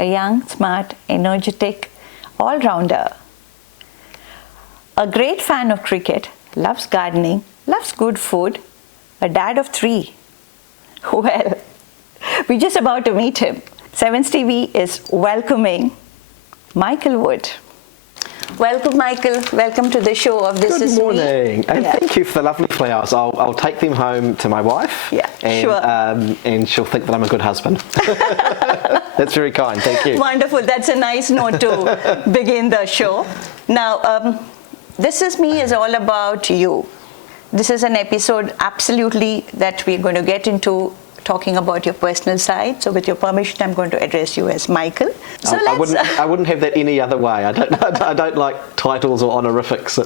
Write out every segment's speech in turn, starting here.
a young, smart, energetic, all-rounder. A great fan of cricket, loves gardening, loves good food, a dad of 3. Well, we're just about to meet him. 7's TV is welcoming Michael Wood. Welcome, Michael. Welcome to the show of This Is Me. Good morning, and thank you for the lovely flowers. I'll take them home to my wife. Yeah, and, sure. And she'll think that I'm a good husband. That's very kind. Thank you. Wonderful. That's a nice note to begin the show. Now, This Is Me is all about you. This is an episode absolutely that we're going to get into talking about your personal side. So with your permission, I'm going to address you as Michael. So I wouldn't have that any other way. I don't like titles or honorifics.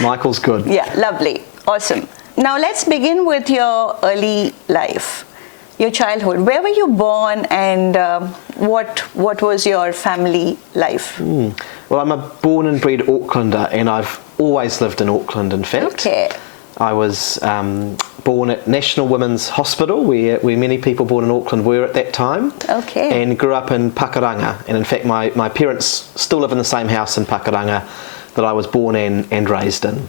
Michael's good. Yeah, lovely. Awesome. Now let's begin with your early life, your childhood. Where were you born, and what was your family life? Well, I'm a born and bred Aucklander, and I've always lived in Auckland, in fact. Okay. I was born at National Women's Hospital, where many people born in Auckland were at that time. Okay. And grew up in Pakuranga. And in fact, my parents still live in the same house in Pakuranga that I was born and raised in.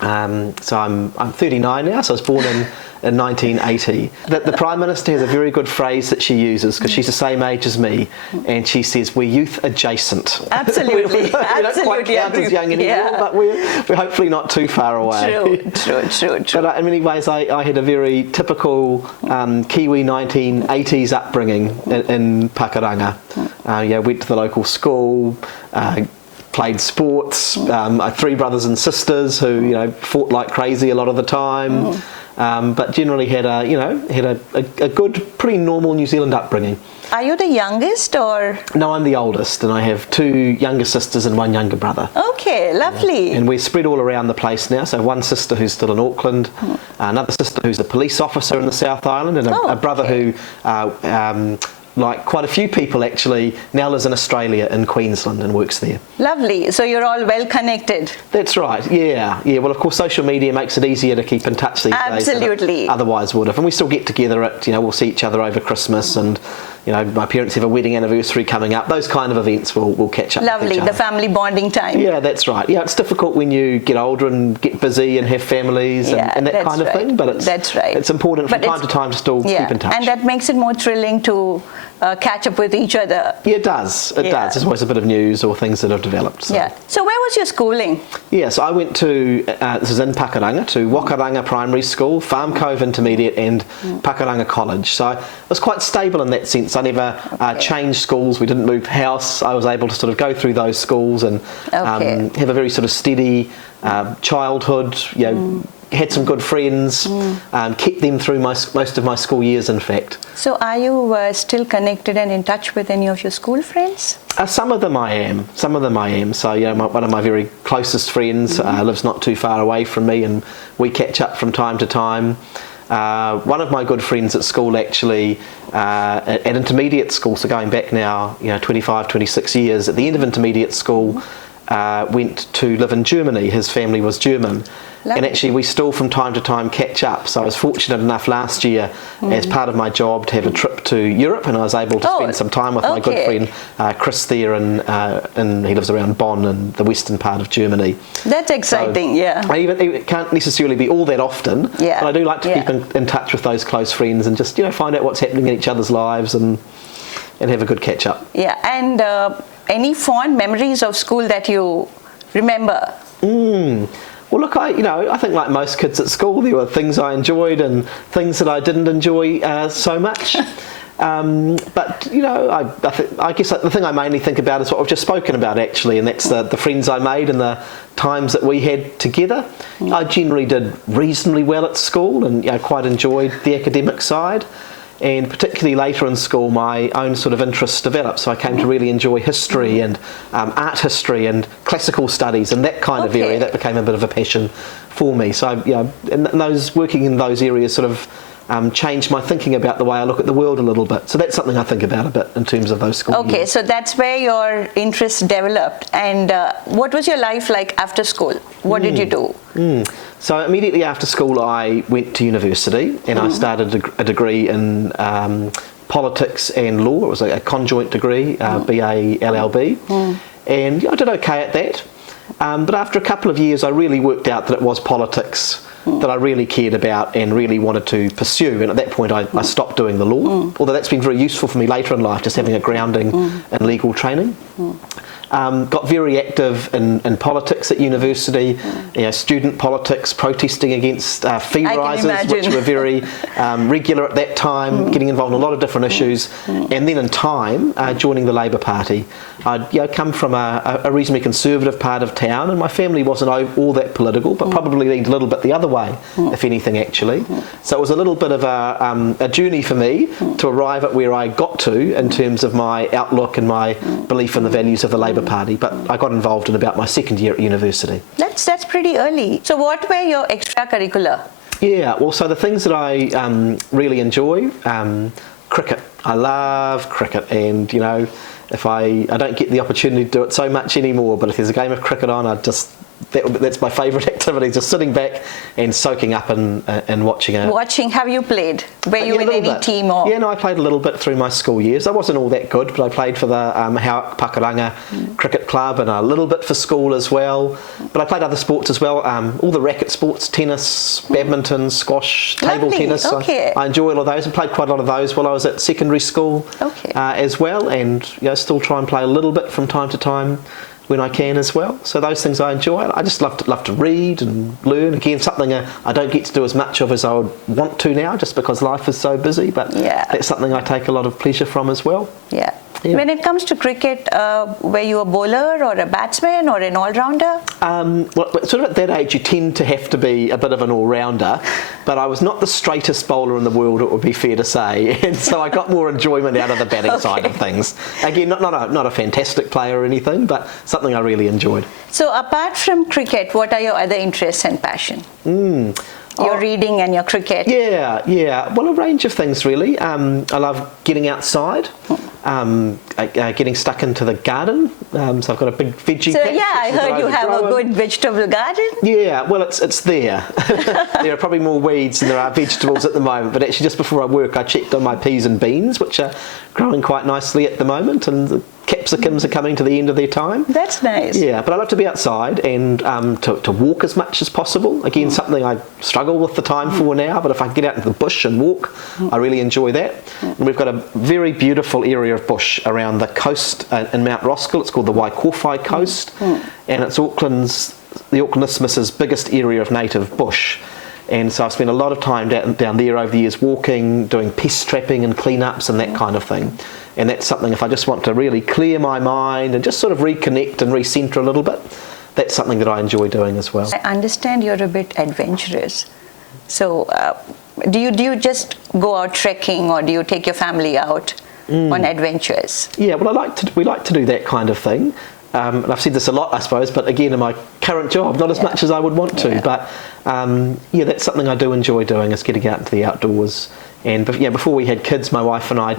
So I'm 39 now, so I was born in 1980. The Prime Minister has a very good phrase that she uses, because she's the same age as me, and she says, we're youth adjacent. Absolutely. we don't quite count as young anymore, but we're hopefully not too far away. True. But in many ways, I had a very typical Kiwi 1980s upbringing in Pakuranga. Went to the local school, played sports. I had 3 brothers and sisters who fought like crazy a lot of the time. But generally had a good, pretty normal New Zealand upbringing. Are you the youngest, or? No, I'm the oldest, and I have 2 younger sisters and 1 younger brother. Okay, lovely. And we're spread all around the place now. So one sister who's still in Auckland, another sister who's a police officer in the South Island, and a brother who, like quite a few people actually, now lives in Australia, in Queensland, and works there. Lovely. So you're all well connected. That's right. Yeah. Well, of course, social media makes it easier to keep in touch these days. Absolutely. Otherwise would have. And we still get together at, we'll see each other over Christmas, and my parents have a wedding anniversary coming up. Those kind of events we'll catch up. Lovely, with each other. the family bonding time. Yeah, that's right. Yeah, it's difficult when you get older and get busy and have families and that kind of thing. But it's important from time to time to still keep in touch. And that makes it more thrilling to catch up with each other. Yeah, it does. It does. There's always a bit of news or things that have developed. So. Yeah. So where was your schooling? Yeah, so I went to, this is in Pakuranga, to Wakaranga Primary School, Farm Cove Intermediate, and Pakuranga College. So I was quite stable in that sense. I never changed schools. We didn't move house. I was able to sort of go through those schools and have a very sort of steady childhood, had some good friends, kept them through most of my school years, in fact. So are you still connected and in touch with any of your school friends? Some of them I am. So, one of my very closest friends lives not too far away from me, and we catch up from time to time. One of my good friends at school, actually, at intermediate school, so going back now, 25, 26 years, at the end of intermediate school, went to live in Germany. His family was German. Lovely. And actually we still from time to time catch up. So I was fortunate enough last year as part of my job to have a trip to Europe, and I was able to spend some time with my good friend Chris there, and he lives around Bonn in the western part of Germany. That's exciting, It can't necessarily be all that often, but I do like to keep in touch with those close friends and just find out what's happening in each other's lives and have a good catch up. Yeah, and any fond memories of school that you remember? Well, look, I think like most kids at school, there were things I enjoyed and things that I didn't enjoy so much. But I guess the thing I mainly think about is what I've just spoken about, actually, and that's the friends I made and the times that we had together. I generally did reasonably well at school, and quite enjoyed the academic side. And particularly later in school, my own sort of interests developed. So I came to really enjoy history and art history and classical studies and that kind of area. That became a bit of a passion for me. So working in those areas sort of changed my thinking about the way I look at the world a little bit. So that's something I think about a bit in terms of those school years. So that's where your interests developed. And what was your life like after school? What did you do? So immediately after school I went to university, and I started a degree in politics and law. It was a conjoint degree, BA LLB, and I did okay at that. But after a couple of years, I really worked out that it was politics that I really cared about and really wanted to pursue. And at that point, I stopped doing the law, although that's been very useful for me later in life, just having a grounding in legal training. Got very active in politics at university, student politics, protesting against fee rises, which were very regular at that time, getting involved in a lot of different issues. And then in time, joining the Labour Party. I'd come from a reasonably conservative part of town, and my family wasn't all that political, but probably leaned a little bit the other way, if anything, actually. So it was a little bit of a journey for me to arrive at where I got to in terms of my outlook and my belief in the values of the Labour Party, but I got involved in about my second year at university. That's pretty early. So what were your extracurricular? Yeah, well, so the things that I really enjoy, cricket. I love cricket, and if I don't get the opportunity to do it so much anymore, but if there's a game of cricket on, that's my favourite activity, just sitting back and soaking up and watching it. Watching, have you played? Were you in any team? Or? Yeah, no, I played a little bit through my school years. I wasn't all that good, but I played for the Hauck Pakuranga Cricket Club and a little bit for school as well. But I played other sports as well, all the racket sports, tennis, badminton, squash, table tennis. Okay. I enjoy all of those. I played quite a lot of those while I was at secondary school as well, and still try and play a little bit from time to time when I can as well. So those things I enjoy. I just love to read and learn. Again, something I don't get to do as much of as I would want to now, just because life is so busy, but that's something I take a lot of pleasure from as well. Yeah. When it comes to cricket, were you a bowler or a batsman or an all-rounder? Well, sort of at that age, you tend to have to be a bit of an all-rounder, but I was not the straightest bowler in the world, it would be fair to say, and so I got more enjoyment out of the batting side of things. Again, not a fantastic player or anything, but something I really enjoyed. So apart from cricket, what are your other interests and passion? Your reading and your cricket? Yeah. Well, a range of things, really. I love getting outside, getting stuck into the garden. So I've got a big veggie patch. So, I heard you have a good vegetable garden. Yeah, well, it's there. There are probably more weeds than there are vegetables at the moment, but actually just before I work, I checked on my peas and beans, which are growing quite nicely at the moment, and the capsicums are coming to the end of their time. That's nice. Yeah, but I love to be outside and to walk as much as possible. Again, something I struggle with the time for now, but if I can get out into the bush and walk, I really enjoy that. And we've got a very beautiful area of bush around the coast in Mount Roskill. It's called the Waikowhai Coast, and it's the Auckland Isthmus's biggest area of native bush. And so I've spent a lot of time down there over the years walking, doing pest trapping and cleanups and that kind of thing. And that's something, if I just want to really clear my mind and just sort of reconnect and recenter a little bit, that's something that I enjoy doing as well. I understand you're a bit adventurous. So do you just go out trekking, or do you take your family out on adventures? Yeah, well, we like to do that kind of thing. And I've said this a lot, I suppose, but again, in my current job, not as much as I would want to. But that's something I do enjoy doing, is getting out into the outdoors. And before we had kids, my wife and I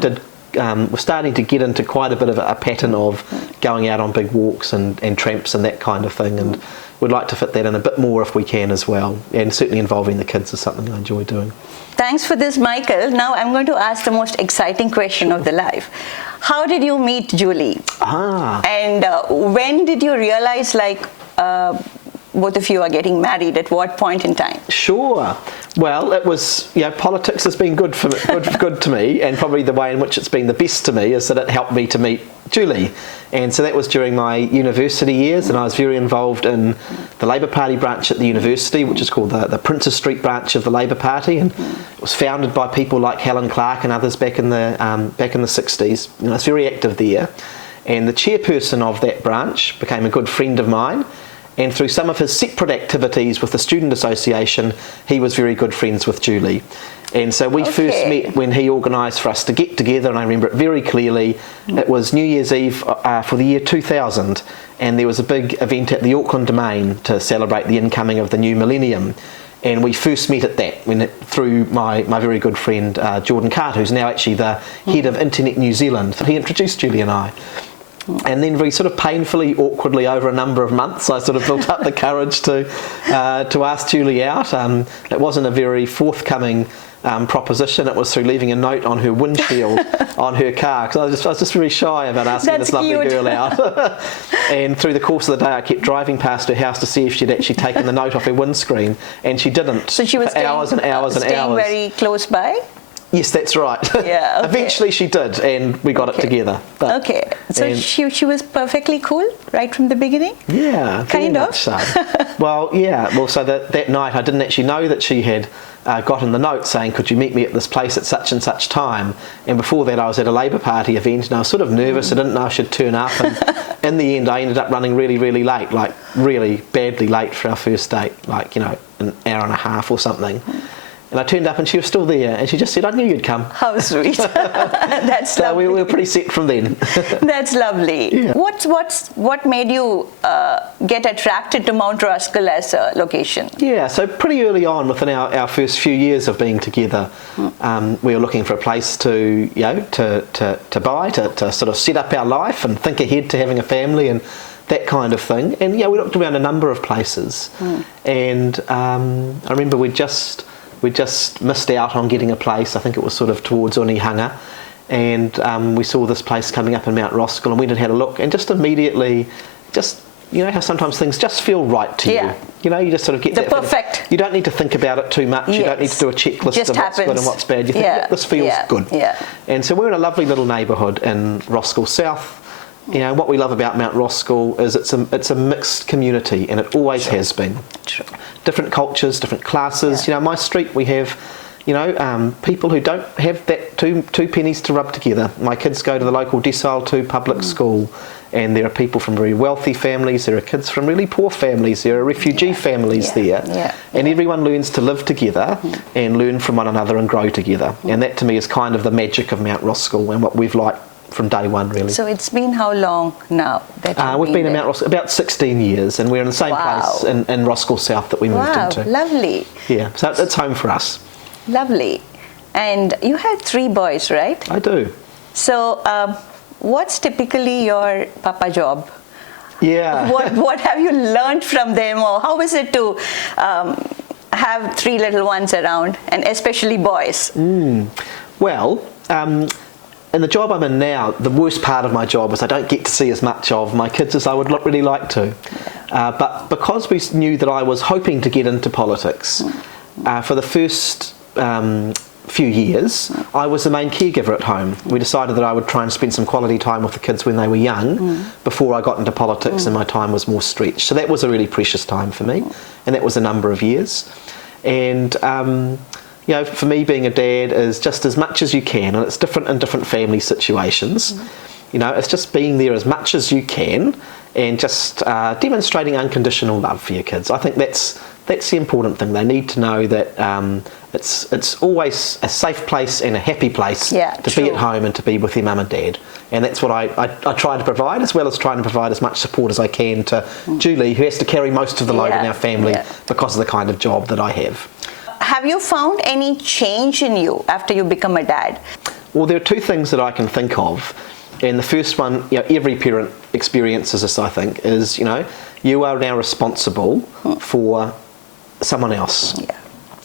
were starting to get into quite a bit of a pattern of going out on big walks and tramps and that kind of thing. And we'd like to fit that in a bit more if we can as well. And certainly involving the kids is something I enjoy doing. Thanks for this, Michael. Now I'm going to ask the most exciting question of the life. How did you meet Julie? And when did you realize, both of you are getting married? At what point in time? Sure. Well, it was, politics has been good to me, and probably the way in which it's been the best to me is that it helped me to meet Julie. And so that was during my university years, and I was very involved in the Labour Party branch at the university, which is called the Princes Street branch of the Labour Party, and it was founded by people like Helen Clark and others back in the 60s. I was very active there, and the chairperson of that branch became a good friend of mine. And through some of his separate activities with the Student Association, he was very good friends with Julie. And so we first met when he organised for us to get together, and I remember it very clearly. It was New Year's Eve for the year 2000, and there was a big event at the Auckland Domain to celebrate the incoming of the new millennium. And we first met at that through my very good friend Jordan Carter, who's now actually the head of Internet New Zealand. He introduced Julie and I. And then very sort of painfully, awkwardly over a number of months, I sort of built up the courage to ask Julie out. It wasn't a very forthcoming proposition. It was through leaving a note on her windshield on her car, because I was just very shy about asking this lovely girl out. And through the course of the day, I kept driving past her house to see if she'd actually taken the note off her windscreen, and she didn't. So she was for hours and hours and hours. Very close by? Yes, that's right. Yeah, okay. Eventually she did, and we got it together. But, okay, so she was perfectly cool right from the beginning? Yeah, kind of. So. Well, yeah. Well, so that night I didn't actually know that she had gotten the note saying, could you meet me at this place at such and such time? And before that I was at a Labour Party event, and I was sort of nervous. I didn't know I should turn up, and in the end I ended up running really, really late, like really badly late for our first date, like, an hour and a half or something. And I turned up and she was still there, and she just said, I knew you'd come. How sweet. That's so lovely. we were pretty set from then. That's lovely. Yeah. What made you get attracted to Mount Roskill as a location? Yeah, so pretty early on within our first few years of being together, we were looking for a place to buy, to sort of set up our life and think ahead to having a family and that kind of thing. And we looked around a number of places, and I remember we just missed out on getting a place. I think it was sort of towards Onehunga, and we saw this place coming up in Mount Roskill, and went and had a look, and just immediately, how sometimes things just feel right to you. You just sort of get the that perfect feeling. You don't need to think about it too much. Yes. You don't need to do a checklist Just of what's happens. good and what's bad. You think, this feels good. Yeah. And so we're in a lovely little neighbourhood in Roskill South. What we love about Mount Roskill is it's a mixed community, and it always has been. True. Different cultures, different classes. My street, we have, people who don't have that two pennies to rub together. My kids go to the local Decile 2 public school, and there are people from very wealthy families, there are kids from really poor families, there are refugee families there, and everyone learns to live together and learn from one another and grow together. And that to me is kind of the magic of Mount Roskill and what we've liked from day one, really. So it's been how long now that we've been in Mount Roskill about 16 years, and we're in the same place in Roskill South that we moved into. Lovely. Yeah, so it's home for us. Lovely. And you have 3 boys, right? I do. So what's typically your papa job? Yeah. What have you learned from them, or how is it to have 3 little ones around, and especially boys? Well, in the job I'm in now, the worst part of my job is I don't get to see as much of my kids as I would really like to. But because we knew that I was hoping to get into politics, for the first few years, I was the main caregiver at home. We decided that I would try and spend some quality time with the kids when they were young, before I got into politics and my time was more stretched. So that was a really precious time for me, and that was a number of years. And for me, being a dad is just as much as you can, and it's different in different family situations. It's just being there as much as you can, and just demonstrating unconditional love for your kids. I think that's the important thing. They need to know that it's always a safe place and a happy place to be at home and to be with their mum and dad. And that's what I try to provide, as well as trying to provide as much support as I can to Julie, who has to carry most of the load in our family because of the kind of job that I have. Have you found any change in you after you become a dad? Well, there are 2 things that I can think of. And the first one, every parent experiences this, I think, is, you are now responsible for someone else. Yeah.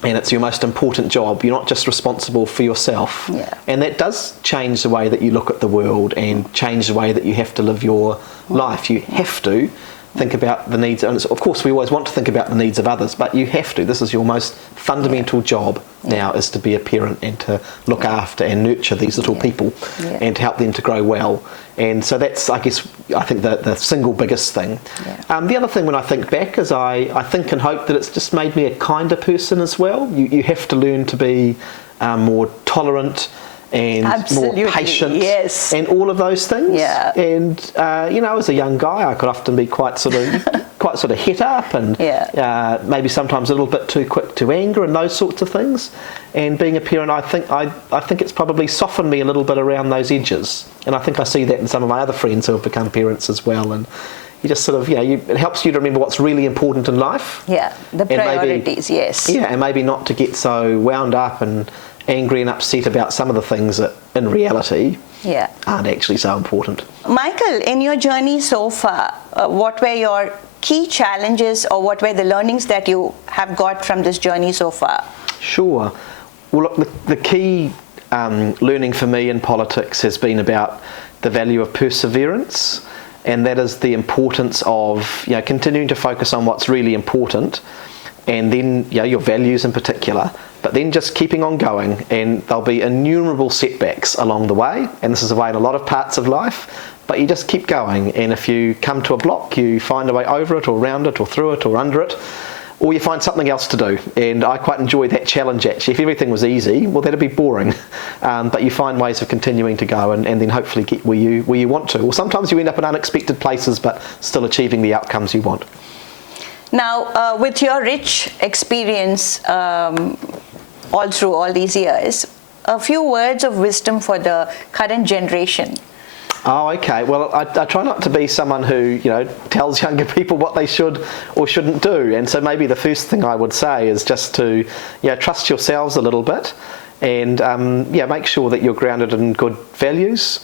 And it's your most important job. You're not just responsible for yourself. Yeah. And that does change the way that you look at the world and change the way that you have to live your life. You have to think about the needs, and of course we always want to think about the needs of others, but you have to. This is your most fundamental job now, is to be a parent and to look after and nurture these little people and to help them to grow well. And so that's, I think the single biggest thing. The other thing when I think back is I think and hope that it's just made me a kinder person as well. You have to learn to be more tolerant and more patient, and all of those things. And as a young guy, I could often be quite sort of het up, and maybe sometimes a little bit too quick to anger and those sorts of things. And being a parent, I think it's probably softened me a little bit around those edges. And I think I see that in some of my other friends who have become parents as well. And you just sort of, it helps you to remember what's really important in life. Yeah, the priorities, and maybe not to get so wound up and angry and upset about some of the things that in reality Yeah. aren't actually so important. Michael, in your journey so far, what were your key challenges or what were the learnings that you have got from this journey so far? Sure. Well, look, the key learning for me in politics has been about the value of perseverance, and that is the importance of continuing to focus on what's really important, and then your values in particular, but then just keeping on going, and there'll be innumerable setbacks along the way, and this is the way in a lot of parts of life, but you just keep going, and if you come to a block, you find a way over it or around it or through it or under it, or you find something else to do. And I quite enjoy that challenge actually. If everything was easy, well, that'd be boring. But you find ways of continuing to go and then hopefully get where you want to. Or sometimes you end up in unexpected places but still achieving the outcomes you want. Now, with your rich experience all through all these years, a few words of wisdom for the current generation. Oh, okay. Well, I try not to be someone who, tells younger people what they should or shouldn't do. And so maybe the first thing I would say is just to, trust yourselves a little bit and, make sure that you're grounded in good values,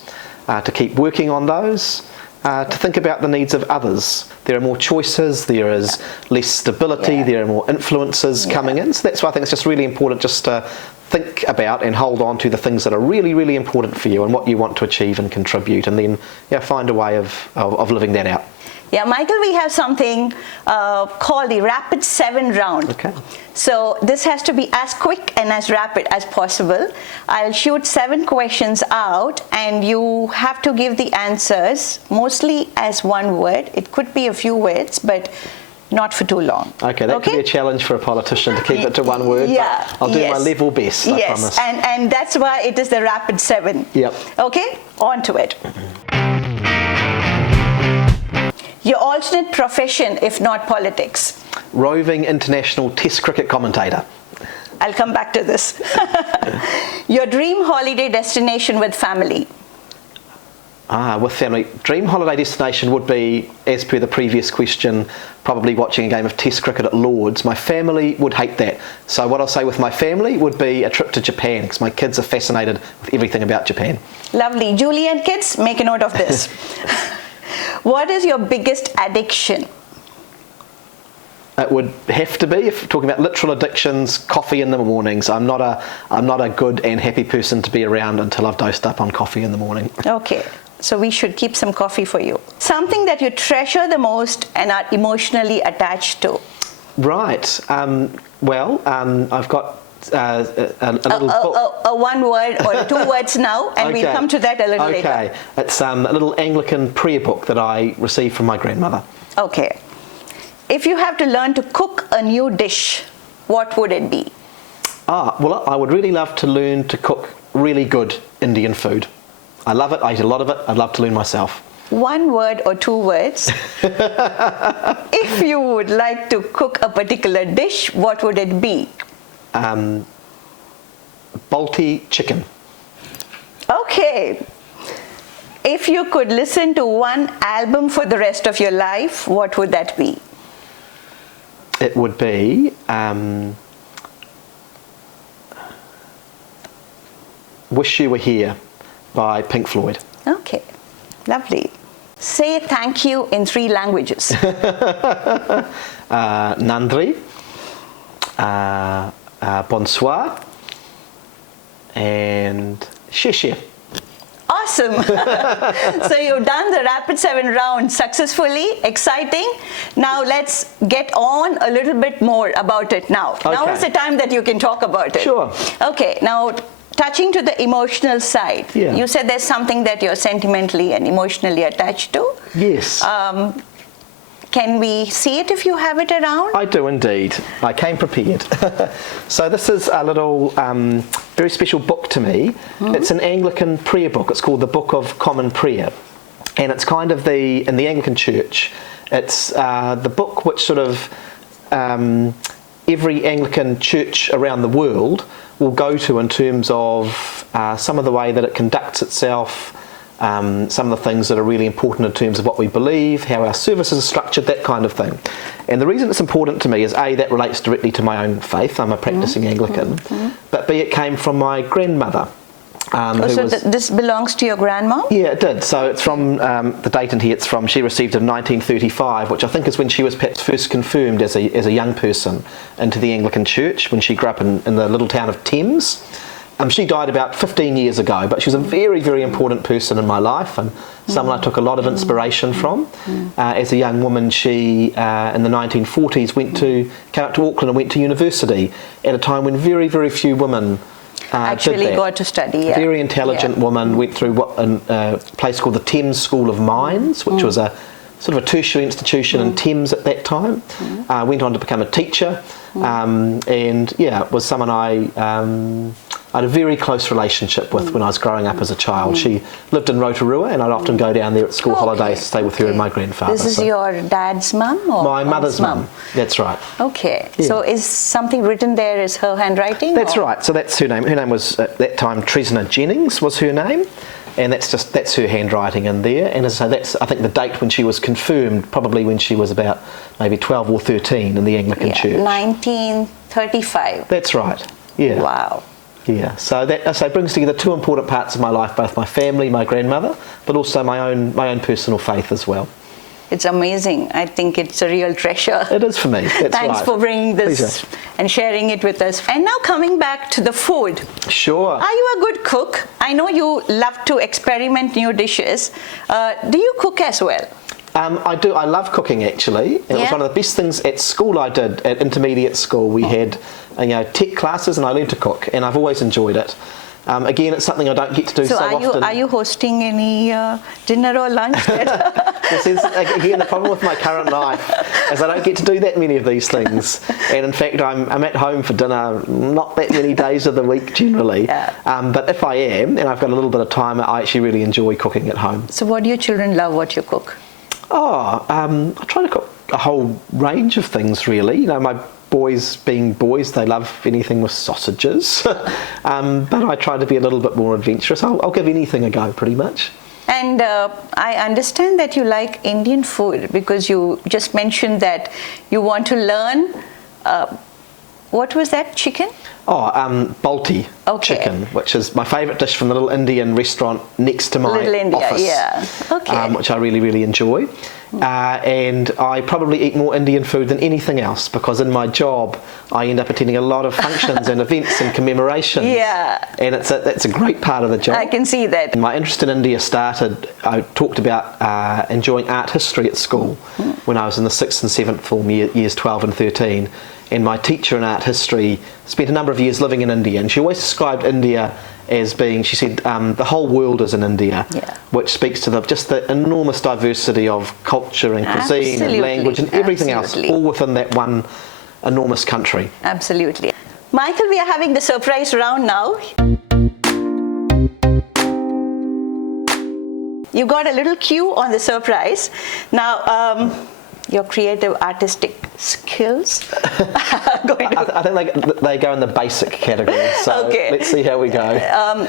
to keep working on those, to think about the needs of others. There are more choices, there is less stability, there are more influences coming in. So that's why I think it's just really important just to think about and hold on to the things that are really, really important for you and what you want to achieve and contribute, and then find a way of living that out. Yeah, Michael, we have something called the Rapid 7 round. Okay. So this has to be as quick and as rapid as possible. I'll shoot 7 questions out and you have to give the answers mostly as one word. It could be a few words, but not for too long. Okay, that could be a challenge for a politician to keep it to one word. Yeah, but I'll do my level best, I promise. And that's why it is the Rapid 7. Yep. Okay, on to it. Your alternate profession, if not politics? Roving international Test cricket commentator. I'll come back to this. Your dream holiday destination with family? With family. Dream holiday destination would be, as per the previous question, probably watching a game of Test cricket at Lord's. My family would hate that. So what I'll say with my family would be a trip to Japan, because my kids are fascinated with everything about Japan. Lovely. Julie and kids, make a note of this. What is your biggest addiction? It would have to be, if we're talking about literal addictions, coffee in the mornings. I'm not a good and happy person to be around until I've dosed up on coffee in the morning. Okay. So we should keep some coffee for you. Something that you treasure the most and are emotionally attached to? Right. I've got a little book. A one word or 2 words now, and we'll come to that a little later. Okay. It's a little Anglican prayer book that I received from my grandmother. Okay. If you have to learn to cook a new dish, what would it be? Well, I would really love to learn to cook really good Indian food. I love it. I eat a lot of it. I'd love to learn myself. 1 word or 2 words. If you would like to cook a particular dish, what would it be? Balti chicken. Okay. If you could listen to one album for the rest of your life, what would that be? It would be Wish You Were Here by Pink Floyd. Okay, lovely. Say thank you in 3 languages. Nandri, bonsoir, and shishir. Awesome. So you've done the Rapid 7 round successfully, exciting. Now let's get on a little bit more about it now. Okay. Now is the time that you can talk about it. Sure. Okay, now touching to the emotional side. Yeah. You said there's something that you're sentimentally and emotionally attached to. Yes. Can we see it if you have it around? I do indeed. I came prepared. So this is a little very special book to me. Mm-hmm. It's an Anglican prayer book. It's called the Book of Common Prayer. And it's kind of in the Anglican Church, it's the book which sort of every Anglican church around the world will go to in terms of some of the way that it conducts itself, some of the things that are really important in terms of what we believe, how our services are structured, that kind of thing. And the reason it's important to me is A, that relates directly to my own faith. I'm a practicing Anglican. Mm-hmm. But B, it came from my grandmother. This belongs to your grandma? Yeah, it did. So it's from the date in here. It's from she received in 1935, which I think is when she was perhaps first confirmed as a young person into the Anglican Church when she grew up in the little town of Thames. She died about 15 years ago, but she was a very, very important person in my life and someone I took a lot of inspiration from. As a young woman, she, in the 1940s, came up to Auckland and went to university at a time when very, very few women actually got to study. Yeah. Very intelligent woman, went through a place called the Thames School of Mines, which was a sort of a tertiary institution in Thames at that time. Went on to become a teacher, and was someone I had a very close relationship with when I was growing up as a child. She lived in Rotorua, and I'd often go down there at school holidays to stay with her and my grandfather. This is your dad's mum? Or my mother's mum. That's right. Okay. Yeah. So is something written there is her handwriting? That's right. So that's her name. Her name was, at that time, Tresna Jennings was her name. And that's her handwriting in there. And as I say, that's, I think, the date when she was confirmed, probably when she was about maybe 12 or 13 in the Anglican Church. 1935. That's right. Yeah. Wow. Yeah. So that, as I say, brings together two important parts of my life, both my family, my grandmother, but also my own personal faith as well. It's amazing. I think it's a real treasure. It is for me. That's Thanks right. for bringing this Pleasure. and sharing it with us. And now coming back to the food. Sure. Are you a good cook? I know you love to experiment new dishes. Do you cook as well? I do. I love cooking, actually. It was one of the best things at school I did. At intermediate school, we had tech classes, and I learned to cook, and I've always enjoyed it. Again, it's something I don't get to do so often. So are you hosting any dinner or lunch? This is, again, the problem with my current life is I don't get to do that many of these things. And in fact, I'm at home for dinner not that many days of the week generally. Yeah. But if I am, and I've got a little bit of time, I actually really enjoy cooking at home. So what do your children love what you cook? I try to cook a whole range of things, really. My boys, being boys, they love anything with sausages. But I try to be a little bit more adventurous. I'll give anything a go, pretty much. And I understand that you like Indian food because you just mentioned that you want to learn. What was that, chicken? Balti chicken, which is my favourite dish from the Little Indian restaurant next to my office, which I really, really enjoy. And I probably eat more Indian food than anything else because in my job I end up attending a lot of functions and events and commemorations. Yeah. And that's a great part of the job. I can see that. My interest in India started, I talked about enjoying art history at school when I was in the 6th and 7th form, years 12 and 13. And my teacher in art history spent a number of years living in India, and she always described India as being, she said, the whole world is in India, which speaks to just the enormous diversity of culture and cuisine and language and everything else, all within that one enormous country. Absolutely. Michael, we are having the surprise round now. You got a little cue on the surprise. Now, your creative artistic skills I think they go in the basic category, so let's see how we go.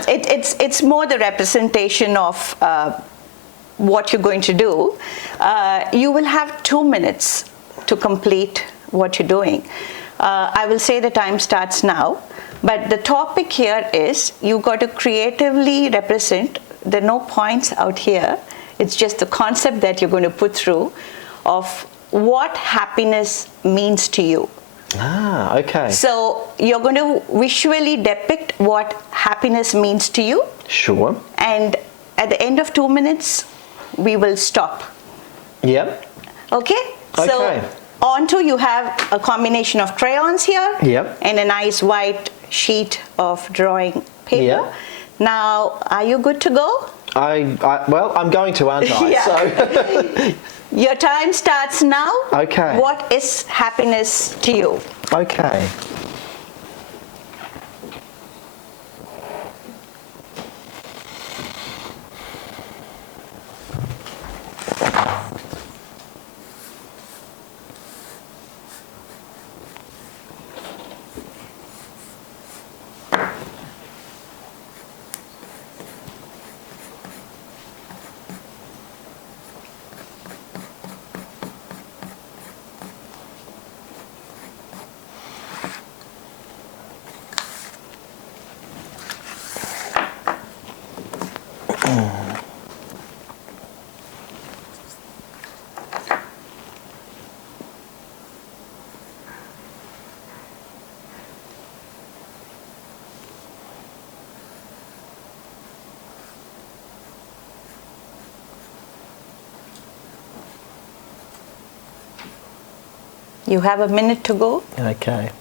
It's more the representation of what you're going to do. You will have 2 minutes to complete what you're doing. I will say the time starts now, but the topic here is you got to creatively represent. There are no points out here. It's just the concept that you're going to put through of what happiness means to you. Okay. So you're going to visually depict what happiness means to you. Sure. And at the end of 2 minutes, we will stop. Yep. Okay? So onto you have a combination of crayons here. Yep. And a nice white sheet of drawing paper. Yep. Now, are you good to go? Well, I'm going to, aren't I? So. Your time starts now. Okay. What is happiness to you? Okay. You have a minute to go. Okay.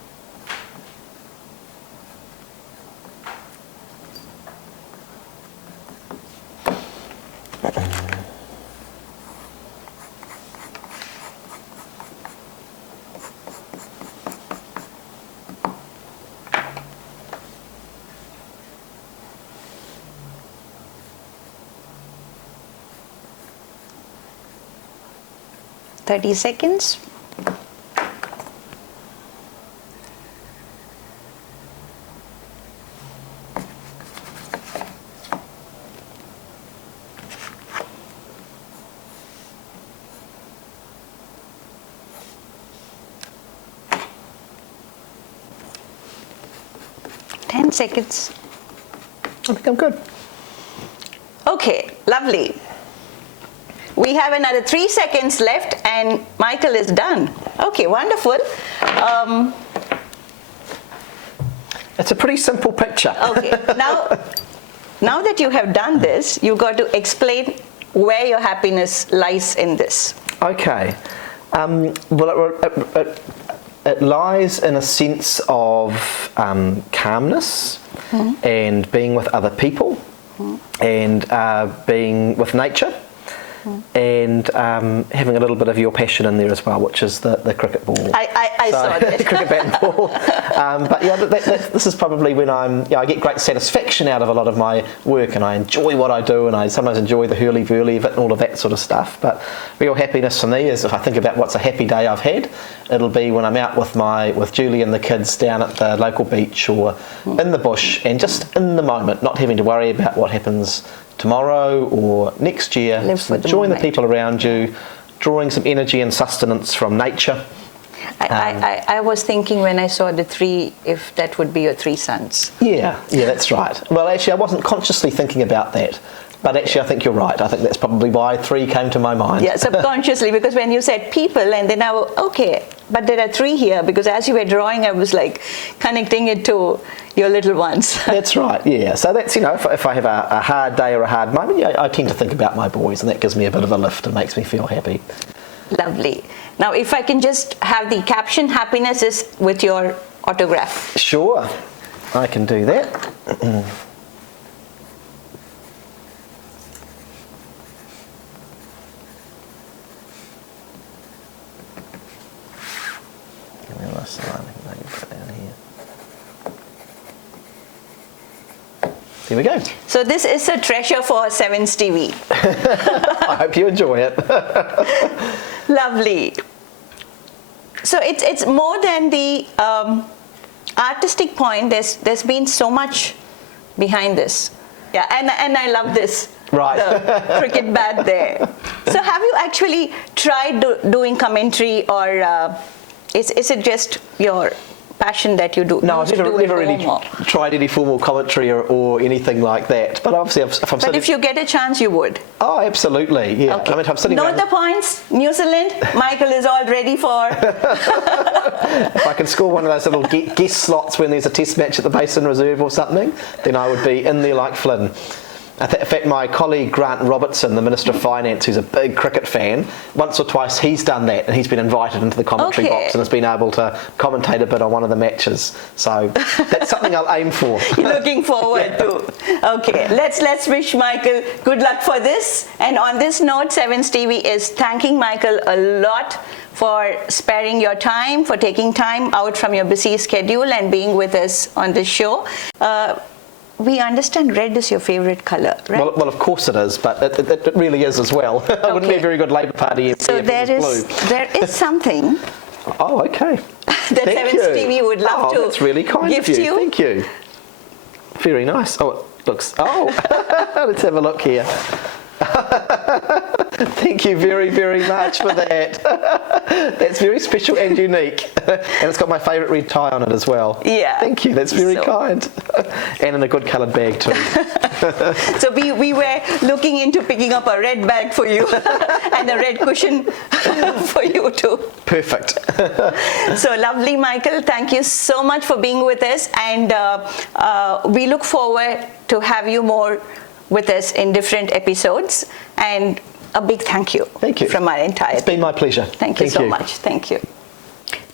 Thirty seconds. Seconds. I think I'm good. Okay, lovely. We have another 3 seconds left and Michael is done. Okay, wonderful. It's a pretty simple picture. Okay, now that you have done this, you've got to explain where your happiness lies in this. Okay. Well, it lies in a sense of calmness and being with other people and being with nature and having a little bit of your passion in there as well, which is the cricket ball. I saw that. The cricket bat and ball. But yeah, this is probably when I get great satisfaction out of a lot of my work, and I enjoy what I do, and I sometimes enjoy the hurly-burly of it and all of that sort of stuff. But real happiness for me is if I think about what's a happy day I've had, it'll be when I'm out with Julie and the kids down at the local beach or in the bush, and just in the moment, not having to worry about what happens tomorrow or next year, enjoying the people around you, drawing some energy and sustenance from nature. I was thinking when I saw the 3, if that would be your 3 sons. Yeah, that's right. Well, actually, I wasn't consciously thinking about that. But actually, I think you're right. I think that's probably why 3 came to my mind. Yeah, subconsciously, because when you said people, and then I was, okay, but there are 3 here, because as you were drawing, I was like connecting it to your little ones. That's right, yeah. So that's, if I have a hard day or a hard moment, yeah, I tend to think about my boys, and that gives me a bit of a lift and makes me feel happy. Lovely. Now, if I can just have the caption, happiness is with your autograph. Sure, I can do that. There we go. So this is a treasure for Sevens TV. I hope you enjoy it. Lovely. So it's more than the artistic point. There's been so much behind this. Yeah, and I love this. Right. The cricket bat there. So have you actually tried doing commentary, or is it just your passion that you do? No, I've never really tried any formal commentary or anything like that. But obviously, if you get a chance, you would. Oh, absolutely, yeah. Okay. I mean, if I'm sitting Note the points. New Zealand, Michael is all ready for. If I can score one of those little guest slots when there's a test match at the Basin Reserve or something, then I would be in there like Flynn. In fact, my colleague Grant Robertson, the Minister of Finance, who's a big cricket fan, once or twice he's done that, and he's been invited into the commentary box and has been able to commentate a bit on one of the matches. So that's something I'll aim for. You're looking forward to. Okay, let's wish Michael good luck for this. And on this note, Sevens TV is thanking Michael a lot for sparing your time, for taking time out from your busy schedule and being with us on this show. We understand red is your favourite colour, right? Well, of course it is, but it really is as well. It wouldn't be a very good Labour Party if it was blue. There is something. Oh, okay. that Sevens TV would love to that's really kind gift of you. Thank you. Very nice. Oh, it looks. Oh, let's have a look here. Thank you very, very much for that. That's very special and unique. And it's got my favourite red tie on it as well. Yeah. Thank you, that's very kind. And in a good coloured bag too. So we were looking into picking up a red bag for you and a red cushion for you too. Perfect. So lovely, Michael. Thank you so much for being with us. And we look forward to have you more with us in different episodes, and a big thank you. Thank you from our entire team. It's been my pleasure. Thank you so much. Thank you.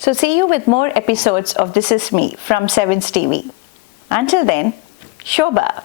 So see you with more episodes of This Is Me from Sevens TV. Until then, Shobha.